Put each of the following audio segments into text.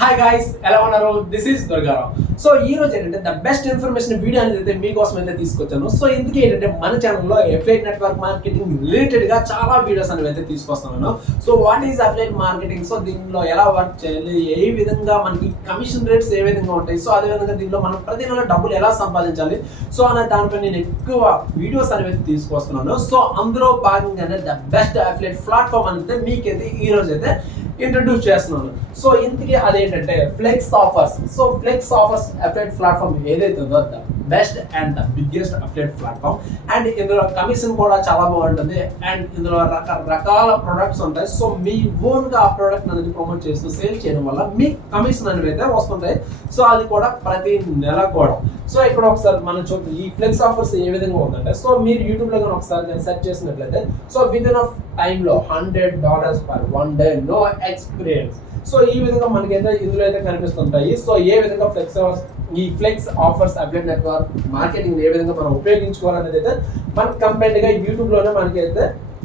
Hi guys, ఎలా ఉన్నారు? This is Durgarao. So ఈ రోజు ఏంటంటే ద బెస్ట్ ఇన్ఫర్మేషన్ వీడియో అనేది అయితే మీకోసం అయితే తీసుకొచ్చాను. సో ఇందుకే ఏంటంటే మన ఛానల్లో అఫిలియేట్ నెట్వర్క్ మార్కెటింగ్ రిలేటెడ్ గా చాలా వీడియోస్ అనేవి అయితే తీసుకొస్తున్నాను. So what is affiliate marketing, so దీనిలో ఎలా వర్క్ చేయాలి, ఏ విధంగా మనకి కమిషన్ రేట్స్ ఏ విధంగా ఉంటాయి, సో అదే విధంగా దీనిలో మనం ప్రతి నెల డబ్బులు ఎలా సంపాదించాలి, సో అనే దానిపై నేను ఎక్కువ వీడియోస్ అనేవి అయితే తీసుకొస్తున్నాను. సో అందులో భాగంగానే ద బెస్ట్ అఫిలియేట్ ప్లాట్ఫామ్ అనేది మీకైతే ఈ రోజు అయితే ఇంట్రడ్యూస్ చేస్తున్నాను. సో ఇంతకీ అదేంటంటే Flex offers. So Flex offers affiliate platform ఏదైతే ఉందో the best and the biggest affiliate platform. And ఇందులో కమిషన్ కూడా చాలా బాగుంటుంది. అండ్ ఇందులో రకరకాల ప్రొడక్ట్స్ ఉంటాయి. సో మీ ఓన్గా ఆ ప్రోడక్ట్ అనేది ప్రమోట్ చేస్తూ సేల్ చేయడం వల్ల మీ కమిషన్ అనేవి అయితే వస్తుంటాయి. సో అది కూడా ప్రతి నెల కూడా. సో ఇక్కడ ఒకసారి మనం చూద్దాం ఈ ఫ్లెక్స్ ఆఫర్స్ ఏ విధంగా ఉందంటే, సో మీరు యూట్యూబ్లో కానీ ఒకసారి నేను సెర్చ్ చేసినట్లయితే, సో విత్ ఇన్ ఆఫ్ టైంలో $100 per 1 day, no experience. So ఈ విధంగా మనకైతే ఇందులో అయితే కనిపిస్తుంటాయి. సో ఏ విధంగా ఈ flex offers affiliate network marketing ఏ విధంగా మనం ఉపయోగించుకోవాలనేది అయితే మన కంప్లీట్గా యూట్యూబ్లోనే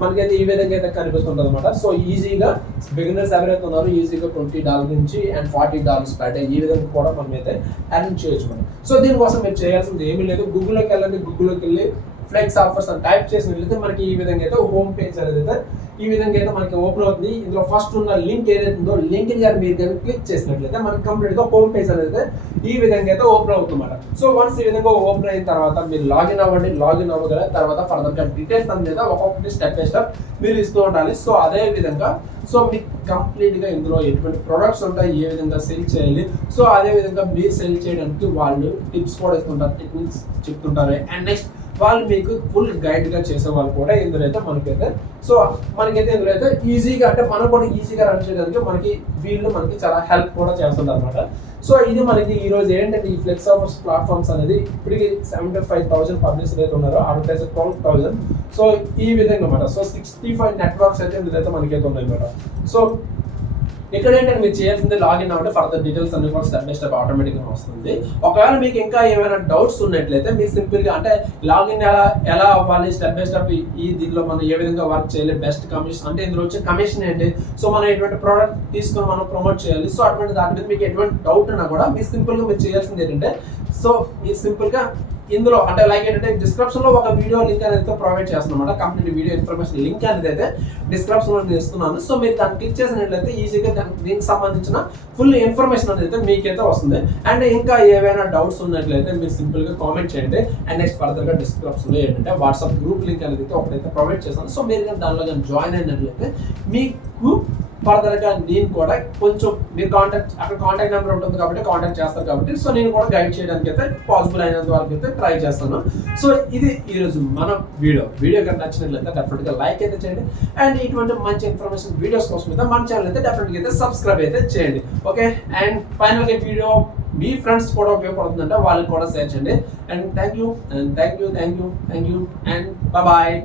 మనకైతే ఈ విధంగా అయితే కనిపిస్తుంటుంది అనమాట. సో ఈజీగా బిగినర్స్ ఎవరైతే ఉన్నారో ఈజీగా $20 నుంచి అండ్ $40 పర్ డే ఈ విధంగా కూడా మనం అయితే ఎర్న్ చేయొచ్చు మనం. సో దీనికోసం మీరు చేయాల్సింది ఏమీ లేదు. గూగుల్లోకి వెళ్ళి ఫ్లెక్స్ ఆఫర్స్ అని టైప్ చేసినట్లయితే మనకి ఈ విధంగా అయితే హోమ్ పేజ్ అనేది అయితే ఈ విధంగా అయితే మనకి ఓపెన్ అవుతుంది. ఇందులో ఫస్ట్ ఉన్న లింక్ ఏదైతే ఉందో లింక్ గారు మీరు కానీ క్లిక్ చేసినట్లయితే మనకి కంప్లీట్ గా హోమ్ పేజ్ అనేది ఈ విధంగా అయితే ఓపెన్ అవుతుందన్నమాట. సో వన్స్ ఈ విధంగా ఓపెన్ అయిన తర్వాత మీరు లాగిన్ అవ్వగల తర్వాత ఫర్దర్ గా డీటెయిల్స్ అనేది ఒక్కొక్కటి స్టెప్ బై స్టెప్ మీరు ఇస్తూ ఉండాలి. సో అదే విధంగా సో మీకు కంప్లీట్ గా ఇందులో ఎటువంటి ప్రొడక్ట్స్ ఉంటాయి, ఏ విధంగా సెల్ చేయాలి, సో అదే విధంగా మీరు సెల్ చేయడానికి వాళ్ళు టిప్స్ కూడా ఇస్తుంటారు, టెక్నిక్స్ చెప్తుంటారు. అండ్ నెక్స్ట్ వాళ్ళు మీకు ఫుల్ గైడ్ గా చేసే వాళ్ళు కూడా ఇందులో అయితే మనకైతే ఇందులో అయితే ఈజీగా అంటే మనం కూడా ఈజీగా రన్ చేయడానికి మనకి చాలా హెల్ప్ కూడా చేస్తుంది అనమాట. సో ఇది మనకి ఈ రోజు ఏంటంటే ఈ ఫ్లెక్స్ ఆఫర్స్ ప్లాట్ఫామ్స్ అనేది ఇప్పటికి 75,000 పబ్లిష్ అయితే ఉన్నారు, అడ్వర్టైజర్ 12,000. సో ఈ విధంగా అనమాట. సో 65 నెట్వర్క్స్ అయితే ఇందులో అయితే మనకైతే ఉన్నాయి అనమాట. సో ఇక్కడ ఏంటంటే మీరు చేయాల్సింది లాగిన్ అవ్వండి, ఫర్దర్ డీటెయిల్స్ అన్ని కూడా స్టెప్ బై స్టెప్ ఆటోమేటిక్గా వస్తుంది. ఒకవేళ మీకు ఇంకా ఏమైనా డౌట్స్ ఉన్నట్లయితే మీరు సింపుల్గా అంటే లాగిన్ ఎలా అవ్వాలి, స్టెప్ బై స్టెప్ దీనిలో మనం ఏ విధంగా వర్క్ చేయాలి, బెస్ట్ కమిషన్ అంటే ఇందులో వచ్చే కమిషన్ ఏంటి, సో మనం ఎటువంటి ప్రోడక్ట్ తీసుకొని మనం ప్రమోట్ చేయాలి, సో అటువంటి దాని మీద మీకు ఎటువంటి డౌట్ ఉన్నా కూడా మీరు సింపుల్గా మీరు చేయాల్సింది ఏంటంటే, సో మీరు సింపుల్గా ఇందులో అంటే లైక్ ఏంటంటే డిస్క్రిప్షన్ లో ఒక వీడియో లింక్ అనేది ప్రొవైడ్ చేస్తున్నాం అనమాట. కంప్లీట్ వీడియో ఇన్ఫర్మేషన్ లింక్ అనేది అయితే డిస్క్రిప్షన్ లో నేను ఇస్తున్నాను. సో మీరు దాన్ని క్లిక్ చేసినట్లయితే ఈజీగా దీనికి సంబంధించిన ఫుల్ ఇన్ఫర్మేషన్ అనేది మీకైతే వస్తుంది. అండ్ ఇంకా ఏవైనా డౌట్స్ ఉన్నట్లయితే మీరు సింపుల్ గా కామెంట్ చేయండి. అండ్ నెక్స్ట్ ఫర్దర్ గా డిస్క్రిప్షన్ లో ఏంటంటే వాట్సాప్ గ్రూప్ లింక్ అనేది ఒకటైతే ప్రొవైడ్ చేస్తాను. సో మీరు దానిలో కానీ జాయిన్ అయినట్లయితే మీకు ఫర్దర్ గా నేను కూడా కొంచెం మీరు కాంటాక్ట్ నెంబర్ ఉంటుంది కాబట్టి కాంటాక్ట్ చేస్తారు కాబట్టి, సో నేను కూడా గైడ్ చేయడానికి అయితే పాసిబుల్ అయినంత వరకు అయితే ట్రై చేస్తాను. సో ఇది ఈరోజు మన వీడియో కనుక నచ్చినట్లయితే డెఫినెట్ గా లైక్ అయితే చేయండి. అండ్ ఇటువంటి మంచి ఇన్ఫర్మేషన్ వీడియోస్ కోసం అయితే మన ఛానల్ అయితే డెఫినెట్ గా అయితే సబ్స్క్రైబ్ అయితే చేయండి. ఓకే, అండ్ ఫైనల్ గా వీడియో మీ ఫ్రెండ్స్ కూడా ఉపయోగపడుతుందంటే వాళ్ళకి కూడా షేర్ చేయండి. And thank you and bye.